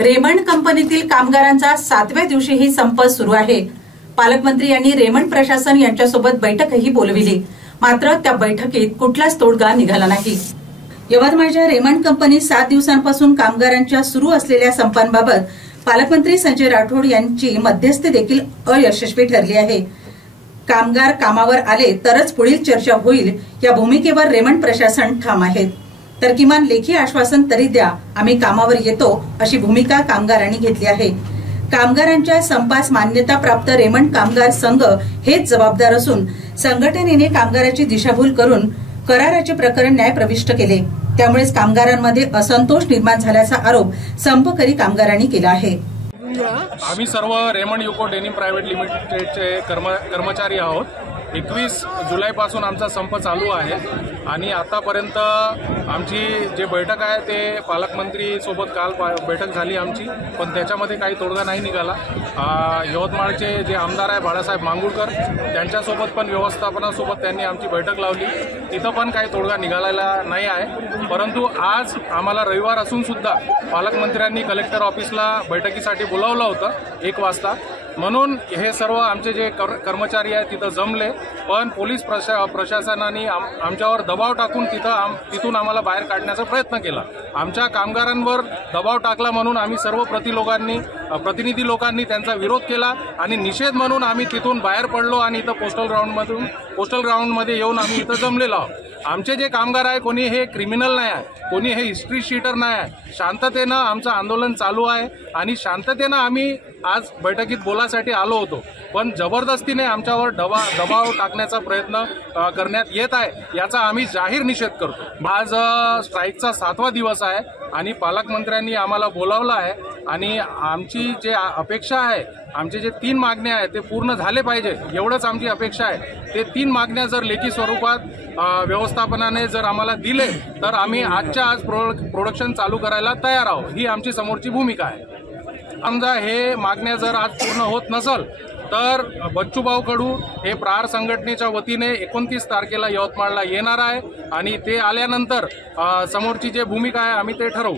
Raymond कंपनीतील कामगारांचा 7व्या दिवशीही संप सुरू आहे। पालकमंत्री यांनी रेमंड प्रशासन यांच्यासोबत बैठकही बोलविली, मात्र त्या बैठकीत कुठलाच तोडगा निघाला नाही। यवतमाळच्या रेमंड कंपनी 7 दिवसांपासून कामगारांच्या सुरू असलेल्या संपांबाबत पालकमंत्री संजय राठोड यांची मध्यस्थी देखील अयशस्वी ठरली आहे। कामगार कामावर आले तरच पुढील चर्चा होईल या भूमिकेवर रेमंड प्रशासन ठाम आहेत। तर किमान लेखी आश्वासन तरी द्या, आम्ही कामावर येतो अशी भूमिका कामगारांनी घेतली आहे। कामगारांच्या संपास मान्यता प्राप्त रेमंड कामगार संघ हेच जबाबदार असून संघटनेने कामगाराची दिशाभूल करून कराराचे प्रकरण न्यायप्रविष्ट केले, त्यामुळेच कामगारांमध्ये असंतोष निर्माण झाल्याचा आरोप संपकरी कामगारांनी केला आहे। आम्ही सर्व रेमंड युको डेनिम प्रायव्हेट लिमिटेडचे कर्मचारी आहोत। 21 जुलैपासून आमचा संप चालू आहे आणि आतापर्यंत आमची जे बैठक आहे ते पालकमंत्री सोबत काल बैठक झाली आमची, पण त्याच्यामध्ये काही तोडगा नाही निघाला। यवतमाळचे जे आमदार आहे बाळासाहेब मांगुळकर त्यांच्यासोबत पण व्यवस्थापनासोबत त्यांनी आमची बैठक लावली, तिथं पण काही तोडगा निघालेला नाही आहे। परंतु आज आम्हाला रविवार असून सुद्धा पालकमंत्र्यांनी कलेक्टर ऑफिसला बैठकीसाठी बोलावलं होतं 1 वाजता, म्हणून हे सर्व आमचे जे कर्मचारी आहेत तिथं जमले, पण पोलीस प्रशासनाने आमच्यावर दबाव टाकून तिथून आम्हाला बाहेर काढण्याचा प्रयत्न केला। आमच्या कामगारांवर दबाव टाकला म्हणून आम्ही सर्व प्रतिनिधी लोकांनी त्यांचा विरोध केला आणि निषेध म्हणून आम्ही तिथून बाहेर पडलो आणि इथं पोस्टल ग्राउंडमध्ये येऊन आम्ही इथं जमलेलो आहोत। आमचे जे कामगार आहे कोणी हे क्रिमिनल नाही आहे, कोणी हे हिस्ट्री शीटर नाही आहे। शांततेनं आमचं आंदोलन चालू आहे आणि शांततेनं आम्ही आज बैठकीत बोलासाठी आलो होतो, पण जबरदस्तीने आमच्यावर दबाव टाकण्याचा प्रयत्न करण्यात येत आहे, याचा आम्ही जाहीर निषेध करतो। आज स्ट्राईकचा 7वा दिवस आहे आणि पालकमंत्र्यांनी आम्हाला बोलावलं आहे आणि आमची जे अपेक्षा आहे, आमचे जे 3 मागण्या आहेत ते पूर्ण झाले पाहिजे, एवढंच आमची अपेक्षा आहे। ते 3 मागण्या जर लेखी स्वरूपात व्यवस्थापनाने जर आम्हाला दिले तर आम्ही आजच्या आज प्रोडक्शन चालू करायला तयार आहोत, ही आमची समोरची भूमिका आहे। समजा हे मागण्या जर आज पूर्ण होत नसेल तर बच्चूभाऊ कडू हे प्रहार संघटनेच्या वतीने 29 तारखेला यवतमाळला येणार आहे आणि ते आल्यानंतर समोरची जे भूमिका आहे आम्ही ते ठरवू।